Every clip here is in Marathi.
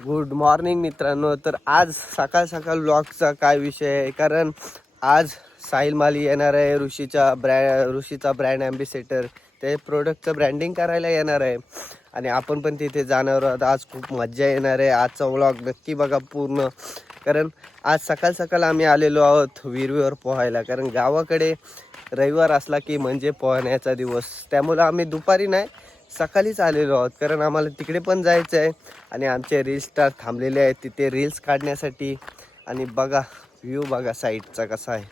गुड मॉर्निंग मित्रांनो. तर आज सकाळ सकाळ ब्लॉगचा काय विषय आहे? कारण आज साहिल माली येणार आहे ऋषीचा ब्रॅ ऋषीचा ब्रँड ॲम्बेसेटर ते प्रोडक्टचं ब्रँडिंग करायला येणार आहे. आणि आपण पण तिथे जाणार आहोत. आज खूप मज्जा येणार आहे. आजचा व्लॉग नक्की बघा पूर्ण. कारण आज सकाळ सकाळ आम्ही आलेलो आहोत विरवीवर पोहायला. कारण गावाकडे रविवार असला की म्हणजे पोहण्याचा दिवस. त्यामुळं आम्ही दुपारी नाही सकाळीच आलेलो आहोत. कारण आम्हाला तिकडे पण जायचं आहे आणि आमचे रील स्टार थांबलेले आहेत तिथे रील्स काढण्यासाठी. आणि बघा व्ह्यू बघा साईडचा कसा आहे.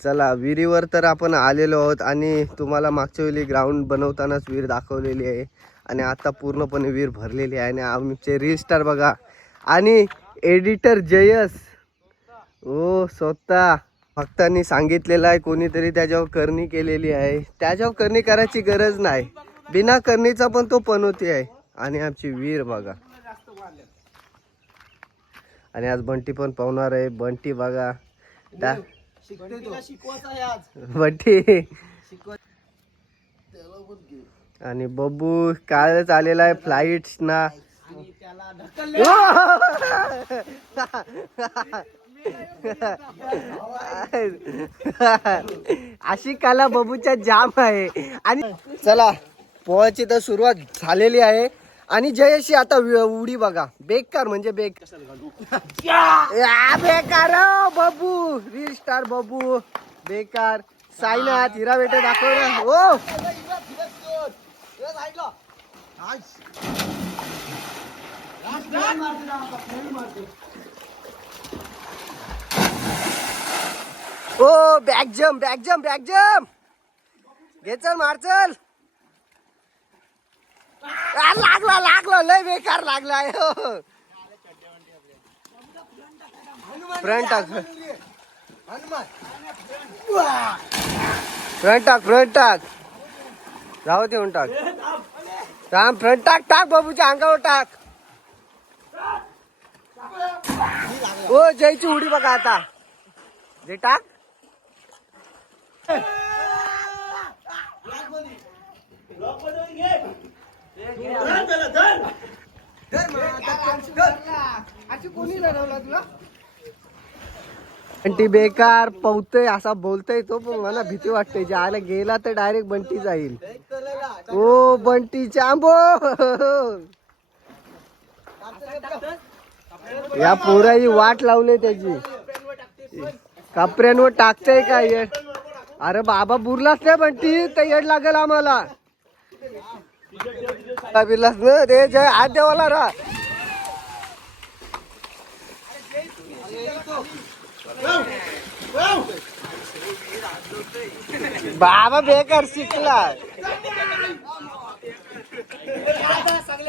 चला विहिरीवर तर आपण आलेलो आहोत. आणि तुम्हाला मागच्या वेळी ग्राउंड बनवतानाच विहीर दाखवलेली आहे. आणि आता पूर्णपणे विहीर भरलेली आहे. आणि आमचे रील स्टार बघा. आणि एडिटर जयस. ओ स्वतः. भक्तांनी सांगितलेलं आहे कोणीतरी त्याच्यावर करणी केलेली आहे. त्याच्यावर करणी करायची गरज नाही. बिना करणीचा पण तो पनवती आहे. आणि आमची वीर बघा. आणि आज बंटी पण पावणार आहे. बंटी बघा. त्या बंटी. आणि बब्बू कालच आलेला आहे फ्लाईट ना. अशी कला बबूच्या जाम आहे. आणि चला पोहायची तर सुरुवात झालेली आहे. आणि जयशी आता उडी बघा. बेकार म्हणजे बेक बेकार हो, बबू. री स्टार बबू. बेकार. साईनाथ हिरा बेटे दाखव ना. हो. ओ ओ बॅक जम बॅक जम बॅक जम घे चल मार चल. लागला लागला लय बेकार लागला फ्रंट टाक फ्रंट टाक फ्रंट टाक राहू देऊन टाक राम फ्रंट टाक टाक बाबूच्या अंगावर टाक. ओ जयची उडी बघा आता. जे टाक. बंटी बेकार पवतय असा बोलतय तो पण मला भीती वाटते. जे आला गेला तर डायरेक्ट बंटी जाईल. ओ बंटी चांबो या पोराची वाट लावले त्याची. कपड्यांवर टाकतय का ये अरे बाबा बुरलाच नाही बंटी तर येड लागेल आम्हाला. बिरलास ना रे जय हात देवाला रा. बाबा बेकार शिकला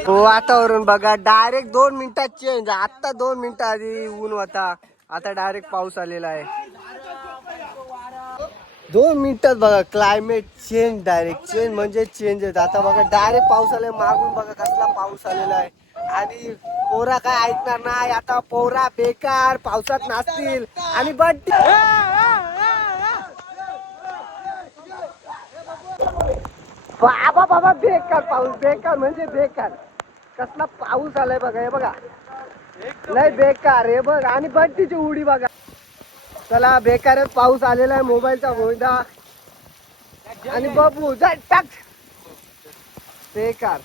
हो, वातावरण बघा डायरेक्ट दोन मिनिटात चेंज आता दोन मिनिटं आधी ऊन होता. आता डायरेक्ट पाऊस आलेला आहे. दोन मिनिटात बघा क्लायमेट चेंज डायरेक्ट चेंज म्हणजे चेंज येत. आता बघा डायरेक्ट पाऊस आलाय मागून बघा कसला पाऊस आलेला आहे. आणि पोरा काय ऐकणार नाही. आता पोरा बेकार पावसात नाचतील. आणि बट बाबा बाबा बेकार पाऊस बेकार म्हणजे बेकार. कसला पाऊस आलाय बघा हे बघा. नाही बेकार हे बघ. आणि बट्टीची उडी बघा. चला बेकारच पाऊस आलेला आहे मोबाईलचा गोंदा आणि बाबू जा टाक. बेकार.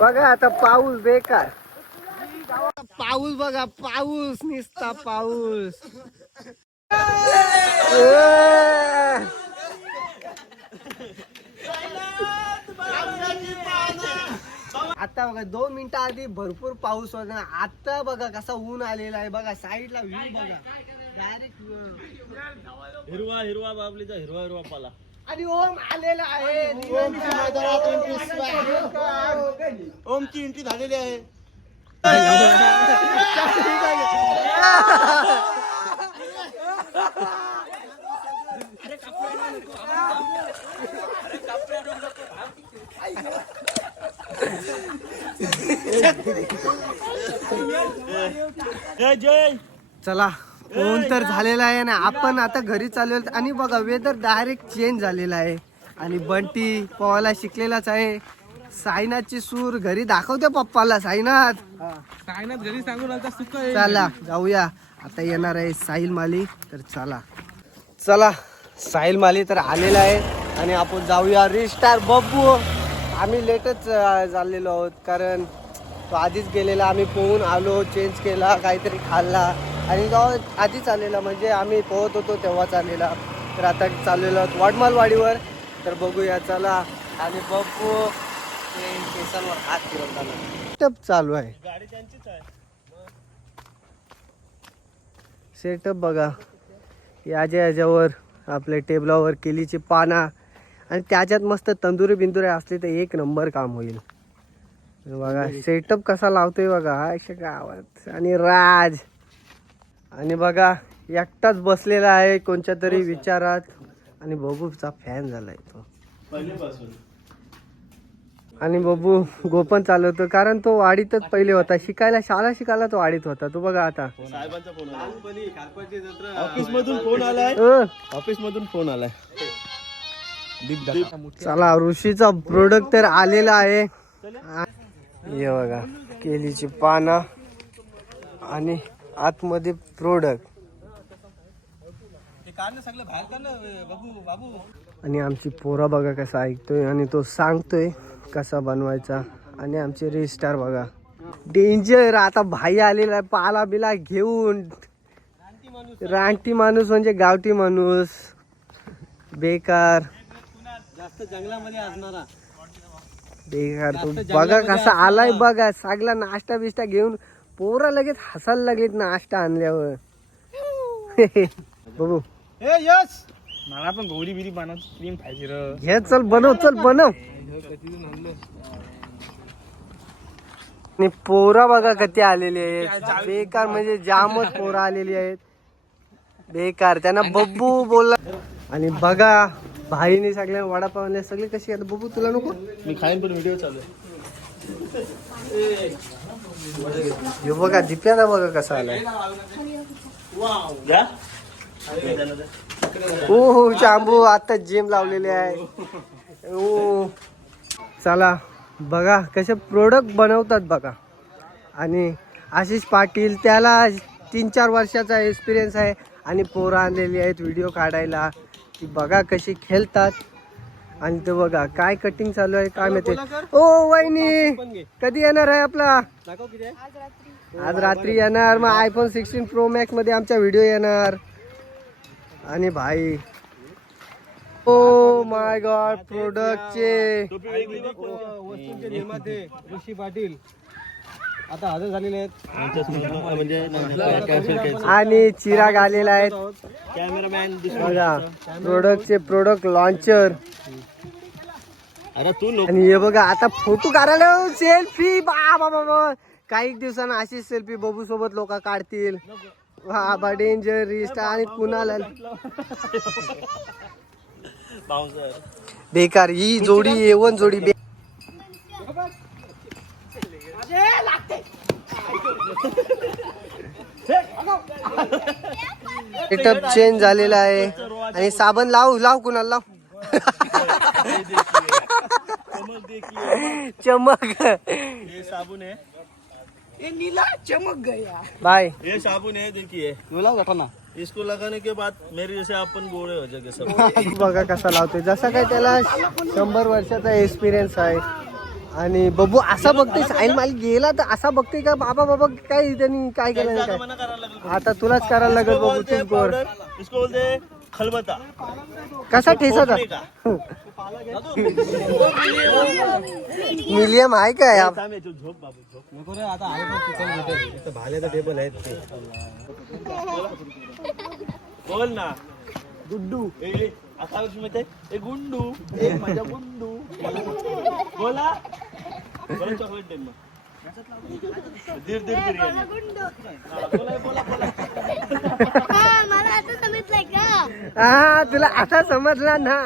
बघा आता पाऊस बेकार. पाऊस बघा पाऊस निसता पाऊस. आता बघा दोन मिनिटं आधी भरपूर पाऊस होता आता बघा कसा ऊन आलेला आहे बघा साईडला व्ह्यू बघा डायरेक्ट हिरवा हिरवा बाबलीचा हिरवा हिरवा पाला आणि ओम आलेला आहे ओमची एंट्री झालेली आहे चला फोन तर झालेला आहे ना. आपण आता घरी चालू आणि बघा वेदर डायरेक्ट चेंज झालेला आहे. आणि बंटी पोहायला शिकलेलाच आहे. साईनाथची सूर घरी दाखवते पप्पाला साईनाथ. सायनाथ घरी सांगून आता सुख चला जाऊया. आता येणार आहे साहिल माली तर चला. चला साहिल माली तर आलेला आहे. आणि आपण जाऊया रिस्टार बब्बू. आम्ही लेटच झालेलो चाललेलो आहोत. कारण तो आधीच गेलेला आम्ही पोहून आलो चेंज केला काहीतरी खाल्ला. आणि तो आधीच आलेला म्हणजे आम्ही पोहत होतो तेव्हाच आलेला. तर आता चाललेलो आहोत वाडमालवाडीवर. तर बघूया चला. आणि बघू ते केसांवर हात फिरवताना. टप चालू आहे. गाडी त्यांचीच आहे सेटअप बघा याच्या याच्यावर आपल्या टेबलावर केलीची पाना. आणि त्याच्यात मस्त तंदुरी बिंदुरी असली तर एक नंबर काम होईल. बघा सेटअप कसा लावतोय बघा हा अशा गावात. आणि राज. आणि बघा एकटाच बसलेला आहे कोणत्या तरी विचारात. आणि बबूचा फॅन झालाय तो. पहिल्यापासून आणि बबू गोपन चालवतो कारण तो वाडीतच पहिले होता. शिकायला शाळा शिकायला तो वाडीत होता. तू बघा आता. साहेबांचा फोन आला. ऑफिस मधून फोन आलाय. ऑफिस मधून फोन आलाय. चला ऋषीचा प्रोडक्ट तर आलेला आहे. हे बघा केलीची पानं आणि आतमध्ये प्रोडक्ट आणि आमची पोरा बघा कसा ऐकतोय आणि तो सांगतोय कसा बनवायचा. आणि आमचे रेजिस्टार बघा. डेंजर आता भाई आलेला आहे पाला बिला घेऊन. रानटी माणूस म्हणजे गावठी माणूस. बेकार. जास्त जंगलामध्ये असणारा. बेकार तो बघा कसा आलाय बघा सगळा नाश्ता बिष्टा घेऊन पोरा लगेच हसायला लागलेत नाश्ता आणल्यावर. बघू. ए यस मला पण गोळी बिरी बनव क्रीम पाहिजे र घे चल बनव चल बनव. आणि पोरा बघा कधी आलेली आहेत. बेकार म्हणजे जामच पोरा आलेली आहेत. बेकार त्यांना बब्बू बोलला. आणि बघा भाईने सगळ्या वडापावले सगळे कशी आता बब्बू तुला नको. मी खाईन पण व्हिडिओ चालू हे बघा दिप्याला बघा कसा आलाय. हो हो शांबू आता जिम लावलेले आहे. हो. चला बघा कसे प्रोडक्ट बनवतात बघा. आणि आशिष पाटील त्याला तीन चार वर्षाचा एक्सपिरियन्स आहे. आणि पोरं आणलेली आहेत व्हिडिओ काढायला. ती बघा कशी खेळतात. आणि ते बघा काय कटिंग चालू आहे काय माहिती. ओ वहिनी कधी येणार आहे आपला? आज रात्री. येणार. मग आयफोन सिक्स्टीन प्रो मॅक्समध्ये आमचा व्हिडिओ येणार. आणि भाई. ओ माय गॉड प्रोडक्टचे ऋषी पाटील. आता हजर झालेले आहेत. म्हणजे कॅन्सल कॅन्सल आणि चिराग आलेला आहेत. कॅमेरामॅन बघा प्रोडक्टचे प्रोडक्ट लॉन्चर अरे तू आणि हे बघा आता फोटो काढायला सेल्फी बा बाबा काही दिवसांना अशीच सेल्फी बबू सोबत लोक काढतील. हा बा डेंजर रिस्ट आणि कुणाला बेकार ही जोडी एवन जोडी बे सेटअप चेंज झालेला आहे. आणि साबण लाव लाव कुणाला लाव. कमल देखिए चमक ये साबुन है बाय ये साबुन है देखिए ना. इसको लगाने के बाद मेरे जैसे अपन गोरे हो जाएंगे सब. बघा कसा लावतोय. जसा काय त्याला शंभर वर्षाचा एक्सपिरियन्स आहे. आणि बबू असा बघतोय साहिल माल गेला तर असा बघतोय का? बाबा बाबा काय त्यांनी काय केलं? नाही काय मना करायला लागेल आता तुलाच करायला लागेल बबू हैं खलबत्ता. कसा का? मिलियम आहे काय भाल्याचं टेबल आहेत ते. बोल ना. गुड्डू. ए ए, आता कसं माहिती आहे? ए गुंडू. ए माझा गुंडू. बोला. बोला चॉकलेट दे मग. बिर्याणी. हा, बोला बोला बोला. मला आता समजलंय का तुला आता समजला ना.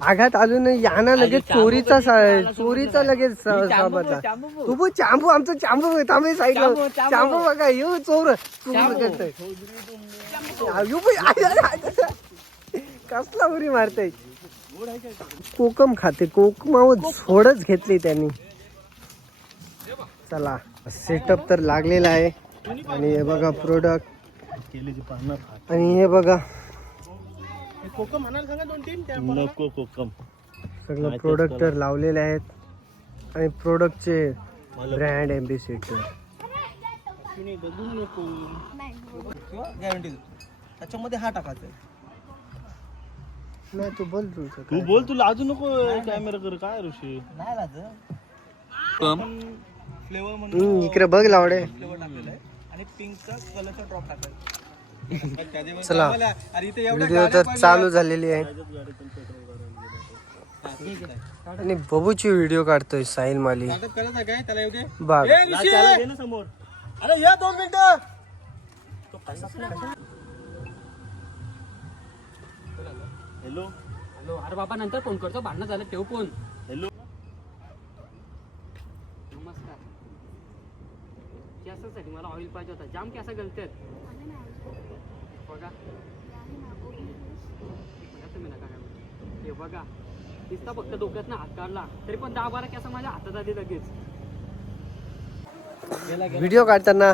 आघात अजून याना लगेच चोरीचा सा- चोरीचा लगेच सा- सापडला तू पण चांबू आमचं चांबू थांबे साईडला. चांबू बघा येऊ चोर. कसला उरी मारताय. कोकम खाते कोकमावर झोडच घेतली त्यांनी. चला सेटअप तर लागलेला आहे. आणि हे बघा प्रोडक्ट. आणि हे बघा कोकम म्हणाल सांगा दोन तीन त्या नको कोकम. सगळं माहितीच प्रोडक्ट तर. लावलेले आहेत. आणि प्रोडक्टचे ब्रँड एम्बेसिडर गॅरंटी त्याच्यामध्ये हा टाकायचा नाही तू बोल तुझं तू बोल तुला अजून नको कॅमेरा कर. काय ऋषी? नाही लाज फ्लेवर म्हणून हम्म, इकडे बघ लावडे. फ्लेवर टाकलेला आहे. आणि पिंकचा कलरचा ड्रॉप टाकायचा चला. अरे इथे एवढ्या व्हिडिओ तर चालू झालेली आहे आणि बबूची व्हिडिओ काढतोय साहिल माली. समोर. अरे या दोन मिनिटं. हॅलो. हॅलो अरे बाबा नंतर फोन करतो. भांडणं झालं ठेव फोन. हॅलो. नमस्कार. केसासाठी मला ऑइल पाहिजे होता. जाम केसा गलतात बघा. बघा तुम्ही नका काय हे बघा. नुसता फक्त डोक्यातनं हात काढला. तरी पण दहा बारा केसा माझ्या हातात आली लगेच. व्हिडिओ काढताना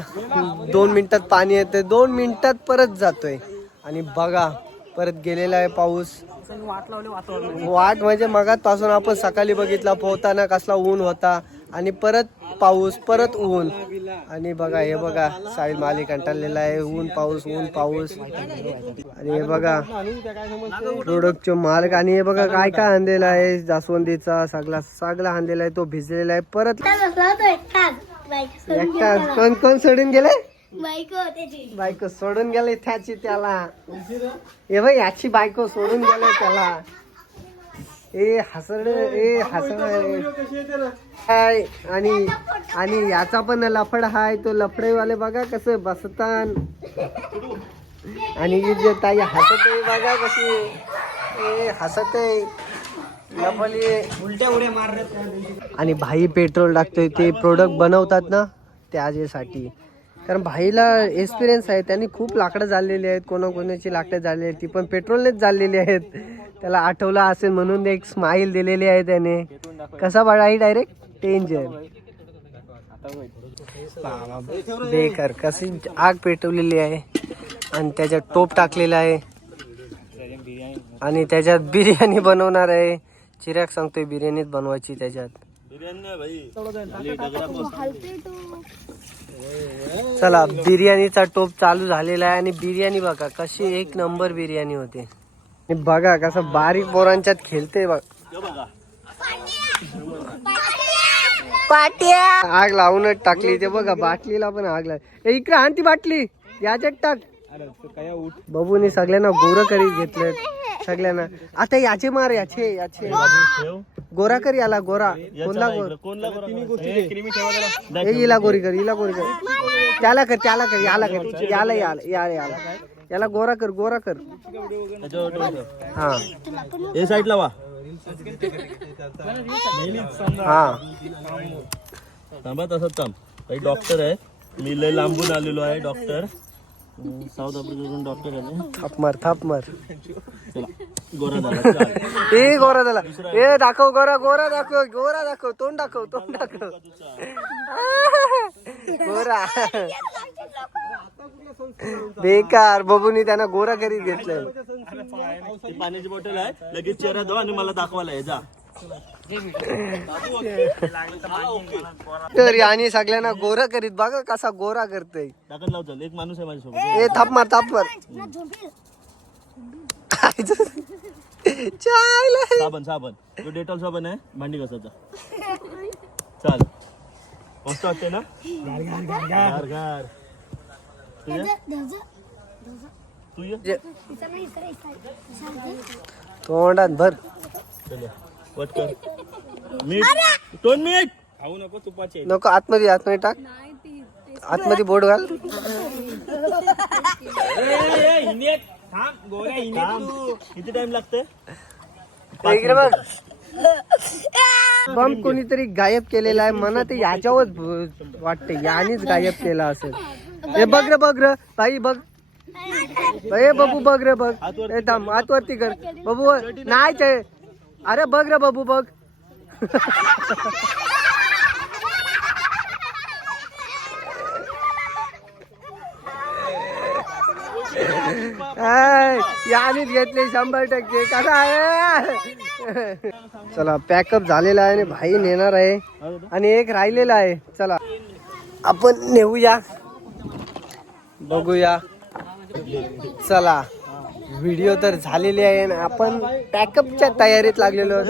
दोन मिनिटात पाणी येते दोन मिनिटात परत जातोय. आणि बघा परत गेलेला आहे पाऊस. वाट वातावरण वाट म्हणजे मगात आपण सकाळी बघितला पोहताना कसला ऊन होता. आणि परत पाऊस परत ऊन. आणि बघा हे बघा साहिल माली कंटाळलेला आहे. ऊन पाऊस ऊन पाऊस. आणि हे बघा प्रोडक्टचे मालक. आणि हे बघा काय काय आणलेला आहे? जास्वंदीचा सगळा सगळा आणलेला आहे. तो भिजलेला आहे. परत एकटाच एकटा. कोण कोण सोडून गेले? बायको सोडून गेले त्याची त्याला. हे बाई याची बायको सोडून गेले त्याला. ए हसड ए हसड हाय आणि आणि याचा पण लफड हाय तो लफडेवाले बघा कसं बसतान. आणि ही जे ताई हसत आहे बघा कशी. ए हसत उलट्या उड्या मारण्यात आणि भाई पेट्रोल टाकतोय ते प्रोडक्ट बनवतात ना त्यासाठी कारण भाईला एक्सपिरियन्स आहे त्यांनी खूप लाकडं जाळलेली आहेत कोणाकोणाची लाकडं जाळलेली आहेत ती पण पेट्रोलनेच जाळलेली आहेत. त्याला आठवलं असेल म्हणून एक स्माईल दिलेली आहे त्याने. कसा बाळा डायरेक्ट डेंजर बेकार कशी आग पेटवलेली आहे. आणि त्याच्यात टोप टाकलेला आहे. आणि त्याच्यात बिर्याणी बनवणार आहे. चिराग सांगतोय बिर्याणीच बनवायची त्याच्यात. चला बिर्याणीचा टोप चालू झालेला आहे आणि बिर्याणी बघा कशी एक नंबर बिर्याणी होते. आणि बघा कसं बारीक पोरांच्यात खेळते बघ. आग लावूनच टाकली ते बघा बाटलीला पण आग लाग इकडे आण ती बाटली याच्यात टाक. अरे तू काय उठ बबूनी सगळ्यांना गोरं करीत घेतलं सगळ्यांना. आता याचे मार याचे याचे. गोरा कर याला गोरा. कोणला गोर. कोणला गोरी कर हिला गोरी कर. त्याला कर त्याला कर याला कर. याला याला याला याला. याला गोरा कर गोरा कर. हा. हे साईडला वा. हा. थांबा तसंच थांब. काही डॉक्टर आहे. मी लय लांबून आलेलो आहे डॉक्टर साऊथ डॉक्टर आले. थाप मार थाप मार. चला गोरा झाला चाल. ए गोरा झाला. ए दाखव गोरा गोरा दाखव गोरा दाखव तोंड दाखव तोंड दाखव. गोरा. बेकार बबूनी त्यांना गोरा करीत घेतलंय. ती पाण्याची बॉटल आहे. लगेच चेहरा धुवा आणि मला दाखवायला जा. तर आणि सगळ्यांना गोरा करीत. बघा कसा गोरा करतोय. चल एक माणूस आहे माझ्यासोबत. ए थाप मार थाप मार. चायला साबण साबण. तो डेटॉल साबण आहे. भांडी घासाचा चाल. मस्त वाटते ना? गार गार तुझ्या तू ये. तोंडात भर. चल कर मीठ दोन मीठ खाऊ नको तुपाचे. नको आतमध्ये आतमध्ये टाक. आतमध्ये बोर्ड घाल. थांब. किती टाइम लागते इकडे बघ. बम कोणीतरी गायब केलेला आहे. मला ते याच्यावर वाटते यानेच गायब केला असेल. हे बघ रे बघ रे. बाई बघ. ए बाबू बघ रे बघ. ए थांब. आतवरती कर. बाबू नाही ते अरे बघ रे बाबू बघ. आय, यानेच घेतले शंभर टक्के. कसा आहे? चला पॅकअप झालेला आहे आणि भाई नेणार आहे. आणि एक राहिलेला आहे. चला आपण नेऊया. बघूया. चला. व्हिडिओ तर झालेले आहे आणि आपण पॅकअपच्या तयारीत लागलेलो